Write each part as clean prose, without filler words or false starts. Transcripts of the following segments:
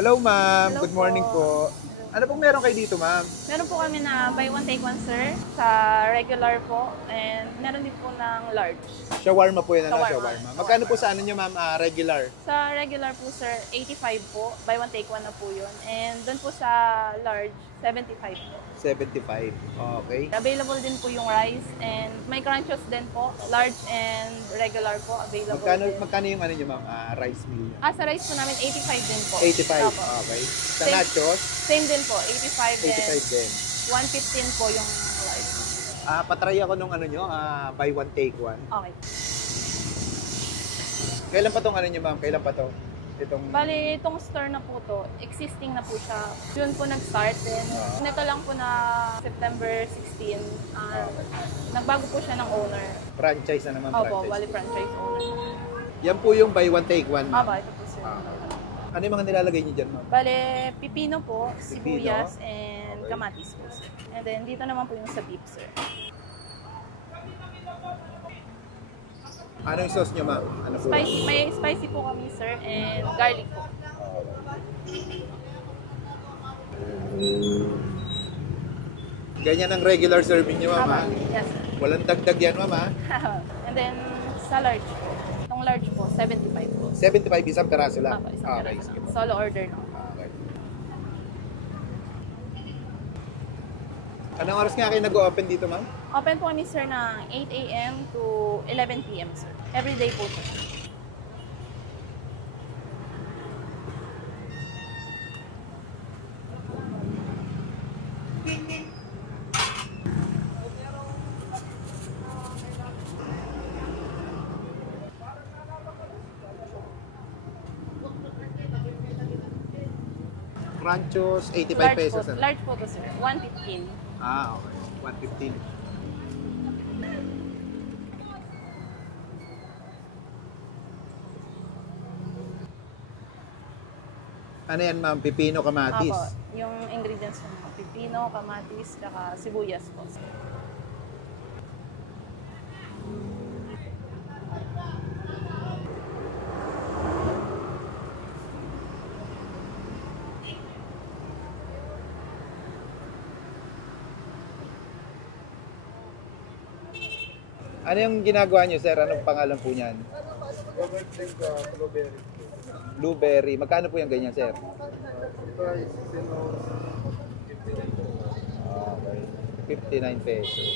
Hello, ma'am. Hello Good morning po. po. Ano pong meron kayo dito, ma'am? Meron po kami na buy one take one, sir, sa regular po. And meron din po ng large. Shawarma po yan, ano? Shawarma. Shawarma. Magkano po sa ano nyo, ma'am? Regular? Sa regular po, sir, 85 po. Buy one take one na po yun. And doon po sa large, 75 po. 75. Okay. Available din po yung rice and may crunches din po. Large and regular po available din. Magkano yung ano nyo, ma'am? Rice meal nyo? Sa rice po namin, 85 din po. 85. Opo. Okay. Sa Same. nachos? Same din po, 85 din. 85 din. 115 po yung rice. Patry ako nung ano nyo, buy one, take one. Okay. Kailan pa tong ano nyo, ma'am? Kailan pa to? Itong... Bali, itong store na po to, existing na po siya. June po nag-start din. Nito lang po na September 16. Nagbago po siya ng owner. Franchise na naman, Opo, franchise. bali franchise owner. Yan po yung buy one, take one. Aba, ito po sir. Ano yung mga nilalagay nyo dyan, ma'am? Bali, pipino po, Pipino. sibuyas, and Okay. kamatis po sir. And then dito naman po yung sa beef sir. Ano yung sauce nyo, ma'am? Ano po? Spicy, may spicy po kami sir, and garlic po. Ganyan ang regular serving nyo, ma'am, ha? Yes sir. Walang dagdag yan, ma'am, ha? And then sa large po. Itong large po, 75 po. 75 isang peraso lang. Isang Okay, piraso sige lang. po. Solo order no. Okay. Anong oras nga kayo nag-open dito, ma'am? Open po kami sir ng 8 a.m. to 11 p.m. sir. Every day po sir. Ranchos, 85 Large pesos. po, Ano? large po to sir. 115. Okay. 115. Ano yan, ma'am? Pipino, kamatis. Apo, yung ingredients po. Pipino, kamatis, saka sibuyas po. Ano yung ginagawa nyo, sir? Anong pangalan po niyan? Blueberry. Magkano po yung ganyan, sir? Okay. 59 pesos.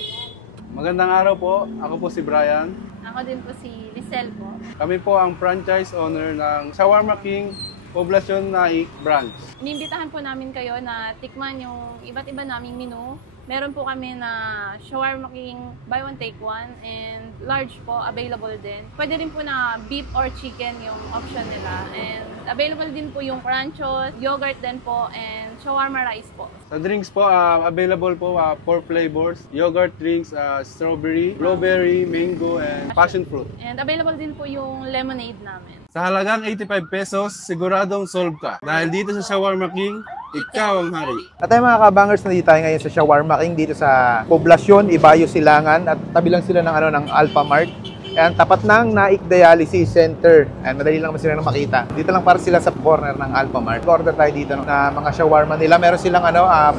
Magandang araw po. Ako po si Brian. Ako din po si Lisel po. Kami po ang franchise owner ng Shawarma King Poblacion Naik Branch. Inimbitahan po namin kayo na tikman yung iba't iba naming menu. Meron po kami na Shawarma King buy one take one and large po available din. Pwede rin po na beef or chicken yung option nila. And available din po yung crunchos, yogurt din po, and shawarma rice po. Sa drinks po, available po 4 flavors. Yogurt drinks, strawberry, blueberry, mango, and passion fruit. And available din po yung lemonade namin. Sa halagang 85 pesos, siguradong solve ka. Dahil dito sa Shawarma King, ikaw ang hari. At tayo mga kabangers, nandito tayo ngayon sa Shawarma King dito sa Poblacion, Ibayo, Silangan. At tabi lang sila ng, ng Alpha Mart. Ayan, tapat ng Naik Dialysis Center. Ayan, madali lang naman sila na makita. Dito lang para sila sa corner ng Alpha Mart. Order tayo dito na mga shawarma nila. Meron silang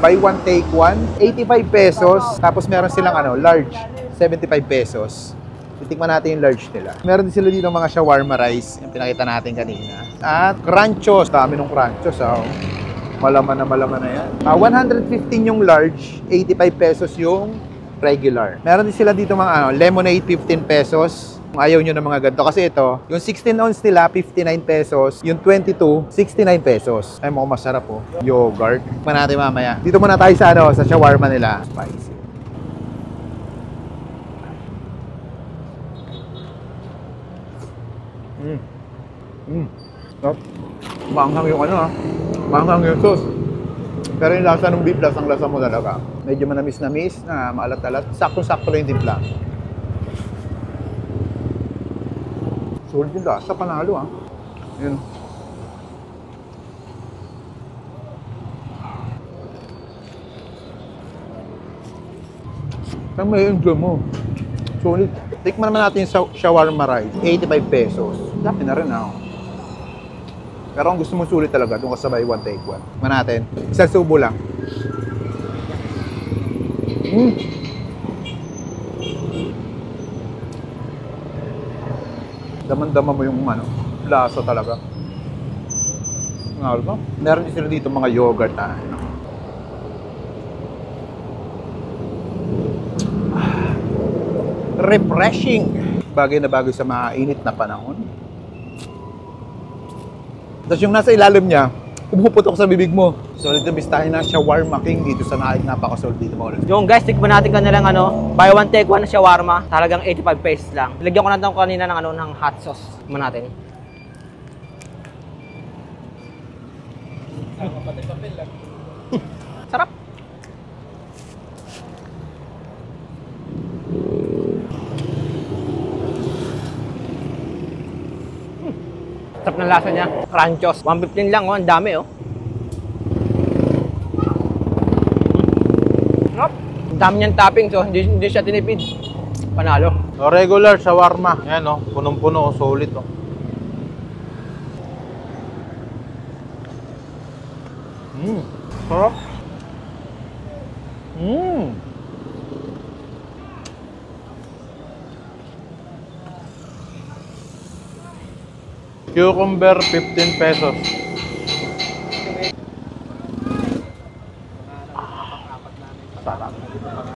buy one take one, 85 pesos. Tapos meron silang large, 75 pesos. Titikman natin yung large nila. Meron din sila dito mga shawarma rice, yung pinakita natin kanina. At crunchos, dami ng crunchos. Malaman na yan. 115 yung large, 85 pesos yung regular. Meron din sila dito mga lemonade, 15 pesos. Kung ayaw nyo ng mga ganito. Kasi ito, yung 16 ounce nila, 59 pesos. Yung 22, 69 pesos. Ay, mukhang masarap po. Yogurt. Tikman natin mamaya. Dito muna tayo sa shawarma nila. Spicy. Stop. Maanghang yung maanghang yung sauce. Pero yung lasa ng beef, lasang lasa mo talaga. Medyo manamis-namis, na maalat-alat. Sakto-sakto lang yung timpla. Sulit yung lasa, panalo Yun. Saan may enjoy mo? Sulit. Tikman naman natin yung shawarma rice. 85 pesos. Dami na rin Pero kung gusto mo sulit talaga, doon ka sa buy one take one. Natin. Isang subo lang. Daman-dama mo yung lasa talaga. Nga ba? Meron din sila dito mga yogurt na refreshing. Bagay na bagay sa mainit na panahon. Tapos yung nasa ilalim niya, pumuputok sa bibig mo. So, dito bistahin na Shawarma King dito sa Naik. Napaka-sold dito mga ulit. Yung guys, tikman natin kanilang buy one take one na shawarma. Talagang 85 pesos lang. Lagyan ko na ito kanina ng hot sauce. Tikman natin. Sarap. Sarap ng lasa niya. Crunchos. 115 lang, ang dami Ang dami niyang topping, so hindi siya tinipid. Panalo. O, regular shawarma. Yan punong-puno, solid Sarap. Cucumber, 15 pesos. Sarap.